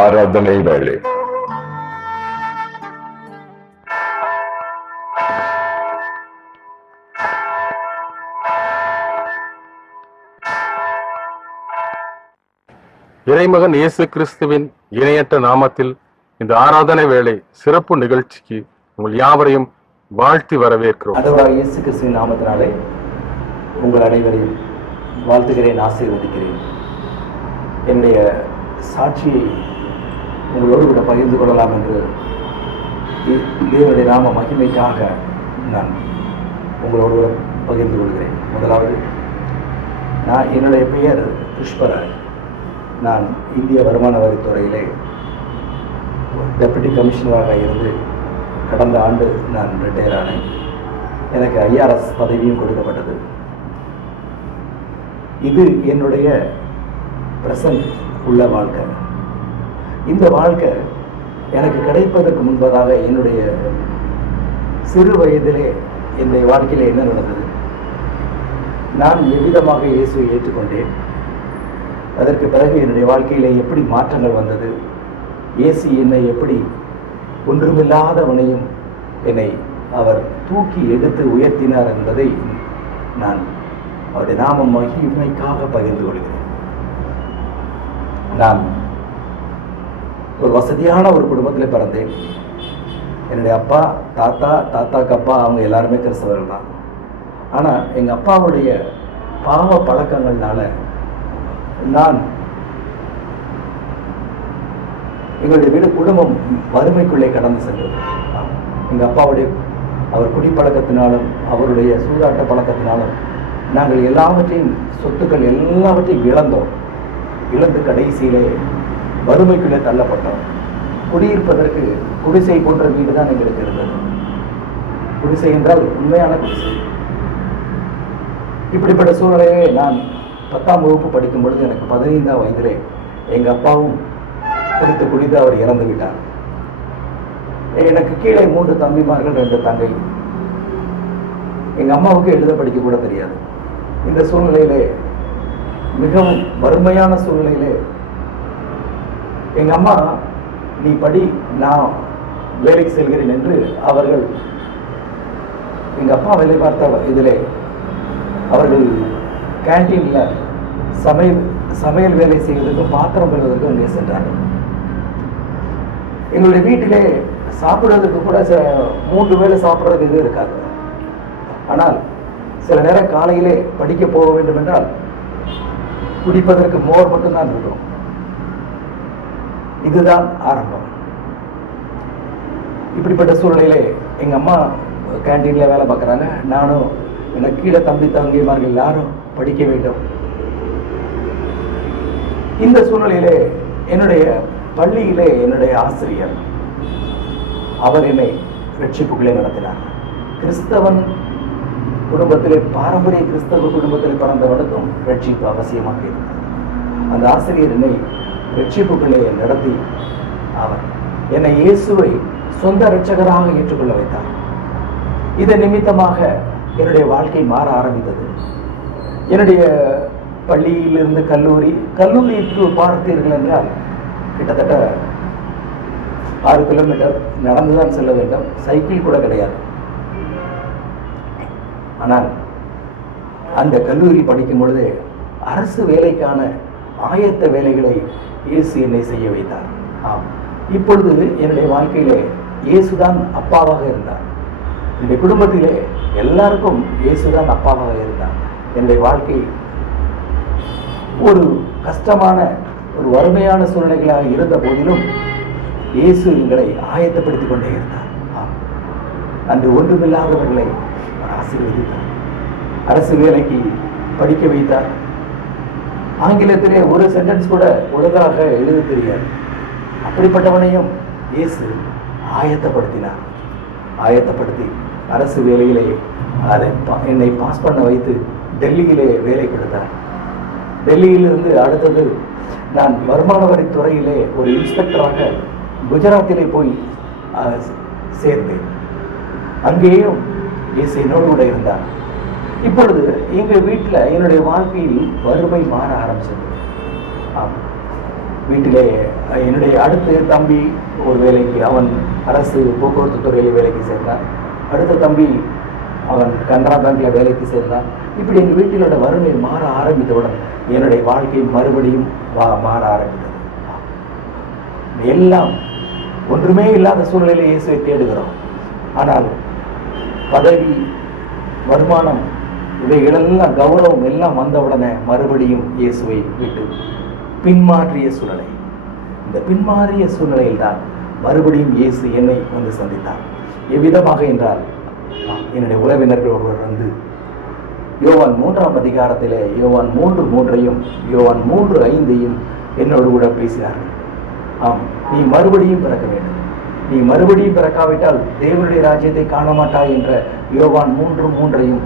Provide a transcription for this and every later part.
ஆராதனை வேளை. இறைமகன் இயேசு கிறிஸ்துவின் இணையற்ற நாமத்தில் இந்த ஆராதனை வேளை சிறப்பு நிகழ்ச்சிக்கு உங்கள் யாவரையும் வாழ்த்தி வரவேற்கிறோம். ஆண்டவராகிய இயேசு கிறிஸ்துவின் நாமத்தினாலே உங்கள் அனைவரையும் வாழ்த்துகிறேன், ஆசீர்வதிக்கிறேன். என்னுடைய சாட்சியை உங்களோடு கூட பகிர்ந்து கொள்ளலாம் என்று தேவனுடைய நாம மகிமைக்காக நான் உங்களோடு கூட பகிர்ந்து கொள்கிறேன். முதலாவது, என்னுடைய பெயர் புஷ்பராஜ். நான் இந்திய வருமான வரித்துறையிலே டெப்யூட்டி கமிஷனராக இருந்து கடந்த ஆண்டு நான் ரிட்டையர் ஆனேன். எனக்கு ஐஆர்எஸ் பதவியும் கொடுக்கப்பட்டது. இது என்னுடைய பிரசன்ட் உள்ள வாழ்க்கை. இந்த வாழ்க்கை எனக்கு கிடைப்பதற்கு முன்பதாக என்னுடைய சிறு வயதிலே என்னுடைய வாழ்க்கையில் என்ன நடந்தது, நான் எவ்விதமாக இயேசுவை ஏற்றுக்கொண்டேன், அதற்கு பிறகு என்னுடைய வாழ்க்கையில் எப்படி மாற்றங்கள் வந்தது, இயேசு என்னை எப்படி ஒன்றுமில்லாதவனையும் என்னை அவர் தூக்கி எடுத்து உயர்த்தினார் என்பதை நான் அவருடைய நாம மகிமைக்காக பகிர்ந்து கொள்கிறேன். நான் ஒரு வசதியான ஒரு குடும்பத்தில் பிறந்தேன். என்னுடைய அப்பா, தாத்தாக்கு அப்பா, அவங்க எல்லாருமே கிறிஸ்தவர்கள் தான். ஆனால் எங்கள் அப்பாவுடைய பாவ பழக்கங்கள்னால எங்களுடைய வீடு குடும்பம் வறுமைக்குள்ளே கடந்து சென்றது. எங்கள் அப்பாவுடைய அவர் குடிப்பழக்கத்தினாலும் அவருடைய சூதாட்ட பழக்கத்தினாலும் நாங்கள் எல்லாவற்றையும், சொத்துக்கள் எல்லாவற்றையும் இழந்து கடைசியிலே வறுமைக்குள்ளே தள்ளப்பட்டோம். குடியிருப்பதற்கு குடிசை போன்ற வீடு தான் எங்களுக்கு இருந்தது. குடிசை என்றால் உண்மையான குடிசை. இப்படிப்பட்ட சூழ்நிலையே நான் 10ஆம் வகுப்பு படிக்கும் பொழுது எனக்கு 15ஆம் வயதிலே எங்கள் அப்பாவும் குடித்து அவர் இறந்து விட்டார். எனக்கு கீழே 3 தம்பிமார்கள், 2 தங்கை. எங்கள் அம்மாவுக்கு எழுத படிக்க கூட தெரியாது. இந்த சூழ்நிலையிலே, மிகவும் வறுமையான சூழ்நிலையிலே எங்கள் அம்மா, நீ படி, நான் வேலைக்கு செல்கிறேன் என்று அவர்கள், எங்கள் அப்பா வேலை பார்த்த இதிலே அவர்கள் கேன்டீனில் சமையல் வேலை செய்வதற்கும் பாத்திரம் பெறுவதற்கும் அங்கே சென்றார்கள். எங்களுடைய வீட்டிலே சாப்பிடுவதற்கு கூட 3 வேளை சாப்பிட்றதுக்கு இது இருக்காது. ஆனால் சில நேரம் காலையிலே படிக்க போக வேண்டும் என்றால் குடிப்பதற்கு மோர் மட்டும்தான் இருக்கும். இதுதான் ஆரம்பம். இப்படிப்பட்ட சூழ்நிலையிலே எங்கள் அம்மா கேன்டீனில் வேலை பார்க்குறாங்க. நானும் எனக்கு கீழே தங்கிமார்கள் எல்லாரும் படிக்க வேண்டும். இந்த சூழ்நிலையிலே என்னுடைய பள்ளியிலே என்னுடைய ஆசிரியர், அவர் என்னை ரட்சிப்புக்குள்ளே நடத்தினார். கிறிஸ்தவன் குடும்பத்திலே, பாரம்பரிய கிறிஸ்தவ குடும்பத்தில் பிறந்தவனுக்கும் ரட்சிப்பு அவசியமாக இருக்கிறது. அந்த ஆசிரியர் என்னை ரட்சிப்புக்குள்ளே நடத்தி அவர் என்னை இயேசுவை சொந்த இரட்சகராக ஏற்றுக்கொள்ள வைத்தார். இதன் நிமித்தமாக என்னுடைய வாழ்க்கை மாற ஆரம்பித்தது. என்னுடைய பள்ளியிலிருந்து கல்லூரிக்கு பார்த்தீர்கள் என்றால் கிட்டத்தட்ட 6 கிலோமீட்டர் நடந்துதான் செல்ல வேண்டும். சைக்கிள் கூட கிடையாது. ஆனால் அந்த கல்லூரி படிக்கும் பொழுது அரசு வேலைக்கான ஆயத்த வேலைகளை இயேசு என்னை செய்ய வைத்தார். இப்பொழுது என்னுடைய வாழ்க்கையிலே இயேசுதான் அப்பாவாக இருந்தார். என்னுடைய குடும்பத்திலே எல்லாருக்கும் இயேசுதான் அப்பாவாக இருந்தார். என்னுடைய வாழ்க்கை ஒரு கஷ்டமான, ஒரு வறுமையான சூழ்நிலைகளாக இருந்த போதிலும் இயேசு எங்களை ஆயத்தப்படுத்திக் கொண்டே இருந்தார். அன்று ஒன்றுமில்லாதவர்களை ஆசீர்வதித்தார். அரசு வேலைக்கு படிக்க வைத்தார். ஆங்கிலத்திலே ஒரு சென்டென்ஸ் கூட ஒழுங்காக எழுத தெரியாது. அப்படிப்பட்டவனையும் இயேசு ஆயத்தப்படுத்தி அரசு வேலையிலே என்னை பாஸ் பண்ண வைத்து டெல்லியிலே வேலை கொடுத்தார். டெல்லியிலிருந்து அடுத்தது நான் வருமான வரித்துறையிலே ஒரு இன்ஸ்பெக்டராக குஜராத்திலே போய் சேர்ந்தேன். அங்கேயும் இயேசு என்னோடு கூட இருந்தார். இப்பொழுது எங்கள் வீட்டில் என்னுடைய வாழ்க்கையில் வறுமை மாற ஆரம்பிச்சது. வீட்டிலே என்னுடைய அடுத்த தம்பி ஒரு வேலைக்கு, அவன் அரசு போக்குவரத்து துறையில் வேலைக்கு சேர்ந்தான். அடுத்த தம்பி அவன் கனரா பேங்க்ல வேலைக்கு சேர்ந்தான். இப்படி எங்கள் வீட்டிலோட வறுமை மாற ஆரம்பித்தவுடன் என்னுடைய வாழ்க்கை மறுபடியும் மாற ஆரம்பித்தது. எல்லாம் ஒன்றுமே இல்லாத சூழ்நிலையில் இயேசுவை தேடுகிறோம். ஆனால் பதவி, வருமானம், இவைகளெல்லாம் கௌரவம் எல்லாம் வந்தவுடனே மறுபடியும் இயேசுவை விட்டு பின்மாற்றிய சூழ்நிலை. இந்த பின்மாறிய சூழ்நிலையில் தான் மறுபடியும் இயேசு என்னை வந்து சந்தித்தார். எவ்விதமாக என்றால், என்னுடைய உறவினர்கள் ஒருவர் வந்து யோவான் 3ஆம் அதிகாரத்திலே யோவான் 3:3 யோவான் 3:5 என்னோடு கூட பேசினார்கள். ஆம், நீ மறுபடியும் பிறக்க வேண்டும், நீ மறுபடியும் பிறக்காவிட்டால் தேவனுடைய ராஜ்யத்தை காண மாட்டாய் என்ற யோவான் 3:3,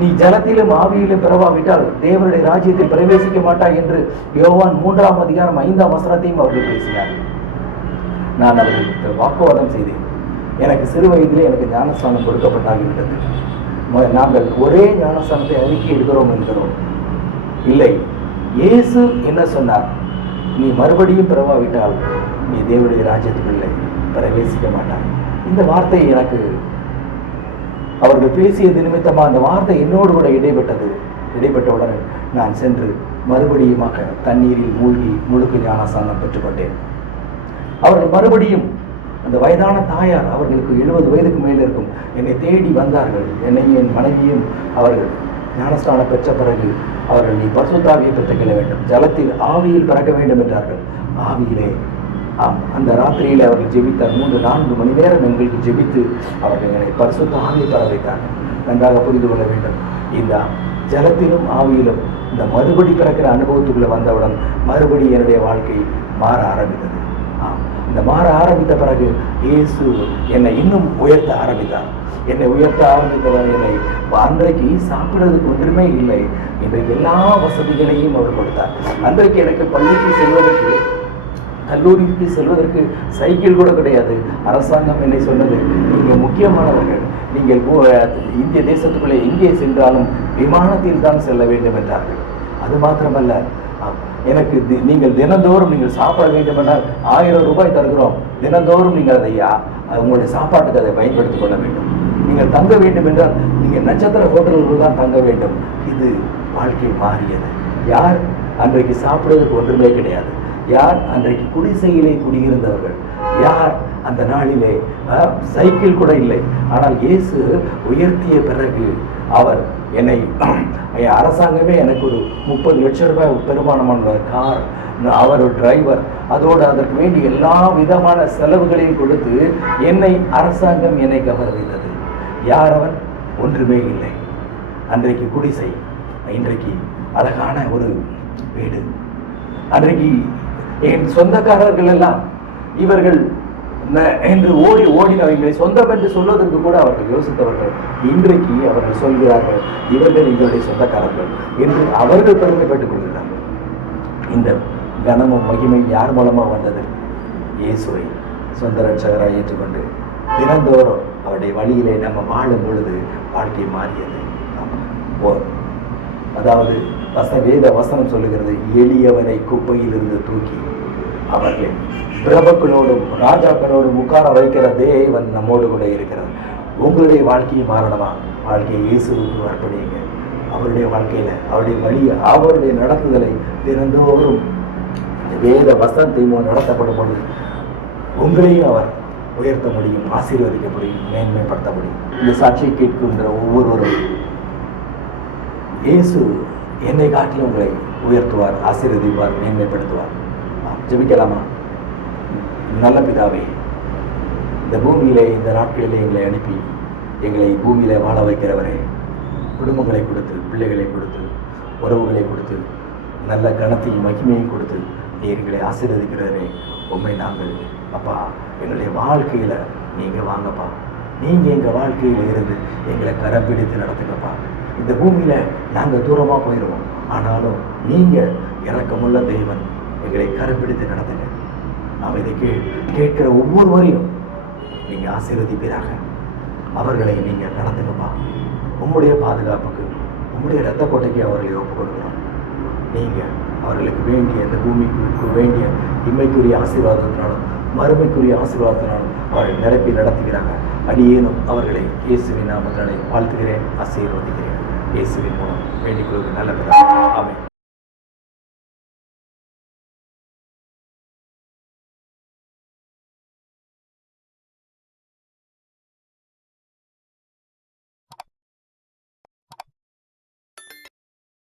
நீ ஜலத்திலும் ஆவியிலும் பிறவாவிட்டால் தேவனுடைய ராஜ்யத்தில் பிரவேசிக்க மாட்டாய் என்று யோவான் 3ஆம் அதிகாரம் 5ஆம் வசனத்தையும் அவர்கள் பேசினார்கள். நான் அவர்களுக்கு வாக்குவாதம் செய்தேன். எனக்கு சிறு வயதிலே எனக்கு ஞானஸ்தானம் கொடுக்கப்பட்டாகிவிட்டது. நாங்கள் ஒரே ஞானஸ்தானத்தை அறிக்கை எடுக்கிறோம் என்கிறோம். இல்லை, இயேசு என்ன சொன்னார்? நீ மறுபடியும் பிறவாவிட்டால் நீ தேவனுடைய ராஜ்யத்துக்குள்ளே பிரவேசிக்க மாட்டாய். இந்த வார்த்தை எனக்கு அவர்கள் பேசியது நிமித்தமாக அந்த வார்த்தை என்னோடு கூட இடைப்பட்டவுடன் நான் சென்று மறுபடியுமாக தண்ணீரில் மூழ்கி முழுக்கு ஞானஸ்தானம் பெற்றுக்கொண்டேன். அவர்கள் மறுபடியும் அந்த வயதான தாயார், அவர்களுக்கு 70 வயதுக்கு மேல் இருக்கும், என்னை தேடி வந்தார்கள். என்னையும் என் மனைவியும் அவர்கள் ஞானஸ்தானம் பெற்ற பிறகு அவர்கள், நீ பரிசுத்த ஆவியை பெற்றுக்கொள்ள வேண்டும், ஜலத்தில் ஆவியில் பிறக்க வேண்டும் என்றார்கள். ஆவியிலே அந்த ராத்திரியில் அவர்கள் ஜெபித்தார். 3-4 மணி நேரம் எங்களுக்கு ஜெபித்து அவர்கள் என்னை பரிசுத்த ஆவியை பெற வைத்தார்கள். நன்றாக புரிந்து கொள்ள வேண்டும், இந்த ஜலத்திலும் ஆவியிலும் இந்த மறுபடி பிறக்கிற அனுபவத்துக்குள்ள வந்தவுடன் மறுபடி என்னுடைய வாழ்க்கை மாற ஆரம்பித்தது. இந்த மாற ஆரம்பித்த பிறகு இயேசு என்னை இன்னும் உயர்த்த ஆரம்பித்தார். என்னை உயர்த்த ஆரம்பித்தவர் என்னை அன்றைக்கு சாப்பிடுறதுக்கு ஒன்றுமே இல்லை, இன்றைக்கு எல்லா வசதிகளையும் அவர் கொடுத்தார். அன்றைக்கு எனக்கு பள்ளிக்கு செல்வதற்கு, கல்லூரிக்கு செல்வதற்கு சைக்கிள் கூட கிடையாது. அரசாங்கம் என்னை சொன்னது, நீங்கள் முக்கியமானவர்கள், நீங்கள் இந்திய தேசத்துக்குள்ளே எங்கே சென்றாலும் விமானத்தில் தான் செல்ல வேண்டும் என்றார்கள். அது மாத்திரமல்ல, எனக்கு நீங்கள் தினந்தோறும் நீங்கள் சாப்பிட வேண்டும் என்றால் 1000 ரூபாய் தருகிறோம், தினந்தோறும் நீங்கள் அதை உங்களுடைய சாப்பாட்டுக்கு அதை பயன்படுத்திக் கொள்ள வேண்டும். நீங்கள் தங்க வேண்டும் என்றால் நீங்கள் நட்சத்திர ஹோட்டல்கள் தான் தங்க வேண்டும். இது வாழ்க்கை மாறியது. யார் அன்றைக்கு சாப்பிடுவதற்கு ஒன்றுமே கிடையாது, யார் அன்றைக்கு குடிசையிலே குடியிருந்தவர்கள், யார் அந்த நாளிலே சைக்கிள் கூட இல்லை. ஆனால் இயேசு உயர்த்திய பிறகு அவர் என்னை, அரசாங்கமே எனக்கு ஒரு 30 லட்சம் ரூபாய் பெருமானமான கார், அவர் ஒரு டிரைவர், அதோடு அதற்கு வேண்டி எல்லா விதமான செலவுகளையும் கொடுத்து என்னை அரசாங்கம் என்னை கவர்ந்தது. யார் அவன்? ஒன்றுமே இல்லை. அன்றைக்கு குடிசை, இன்றைக்கு அழகான ஒரு வீடு. அன்றைக்கு என் சொந்தக்காரர்கள் எல்லாம் இவர்கள் என்று ஓடினவர்களை சொந்தம் என்று சொல்வதற்கு கூட அவர்கள் யோசித்தவர்கள். இன்றைக்கு அவர்கள் சொல்கிறார்கள், இவர்கள் எங்களுடைய சொந்தக்காரர்கள் என்று அவர்கள் பெருமைப்பட்டுக் கொள்கிறார்கள். இந்த கனமும் மகிமை யார் மூலமாக வந்தது? இயேசுவை சொந்த ரட்சகராக ஏற்றுக்கொண்டு தினந்தோறும் அவருடைய வழியிலே நம்ம வாழும் பொழுது வாழ்க்கை மாறியது. அதாவது வேத வசனம் சொல்லுகிறது, எளியவனை குப்பையிலிருந்து தூக்கி அவர்களை பிரபுக்களோடும் ராஜாக்களோடும் உட்கார வைக்கிற தேவன் நம்மோடு கூட இருக்கிறார். உங்களுடைய வாழ்க்கையை மாறணுமா? வாழ்க்கையை இயேசுவுக்கு அர்ப்பணிங்க. அவருடைய வாழ்க்கையில அவருடைய வழியை, அவருடைய நடத்துதலை தினந்தோறும் வேத வசனத்தை நடத்தப்படும் பொழுது உங்களையும் அவர் உயர்த்த முடியும், ஆசீர்வதிக்க முடியும், மேன்மைப்படுத்த முடியும். இந்த சாட்சியை கேட்கின்ற ஒவ்வொருவரும் இயேசு என்னை காட்டிலும் உங்களை உயர்த்துவார், ஆசீர்வதிப்பார், மேன்மைப்படுத்துவார். ஜெபிக்கலாமா? நல்ல பிதாவே, இந்த பூமியிலே இந்த நாட்களிலே எங்களை அனுப்பி எங்களை பூமியிலே வாழ வைக்கிறவரே, குடும்பங்களை கொடுத்து, பிள்ளைகளை கொடுத்து, உறவுகளை கொடுத்து, நல்ல கனத்தையும் மகிமையும் கொடுத்து நீர் எங்களை ஆசீர்வதிக்கிறவரே, உண்மை நாங்கள் அப்பா எங்களுடைய வாழ்க்கையில் நீங்கள் வாங்கப்பா, நீங்கள் எங்கள் வாழ்க்கையில் இருந்து எங்களை கரம் பிடித்து நடத்துங்கப்பா. இந்த பூமியில் நாங்கள் தூரமாக போயிடுவோம், ஆனாலும் நீங்கள் இரக்கமுள்ள தெய்வன், எங்களை கரம் பிடித்து நடத்துங்க. நாம் இதை கேட்கிற ஒவ்வொருவரையும் நீங்கள் ஆசீர்வதிப்பீராக. அவர்களை நீங்கள் நடத்துங்கப்பா. உம்முடைய பாதுகாப்புக்கு, உம்முடைய இரத்த கோட்டைக்கு அவர்களை ஒப்புக் கொடுக்கிறோம். நீங்கள் அவர்களுக்கு வேண்டிய இந்த பூமிக்கு வேண்டிய இம்மைக்குரிய ஆசீர்வாதத்தினாலும் மறுமைக்குரிய ஆசீர்வாதத்தினாலும் அவரை நிரப்பி நடத்துகிறாங்க. அடியேனும் அவர்களை இயேசுவின் நாமத்தினாலே வாழ்த்துகிறேன், ஆசீர்வதிக்கிறேன். இயேசுவின் மூலம் வேண்டிக் கொள்வது நல்ல பிதாவே. ஆமென்.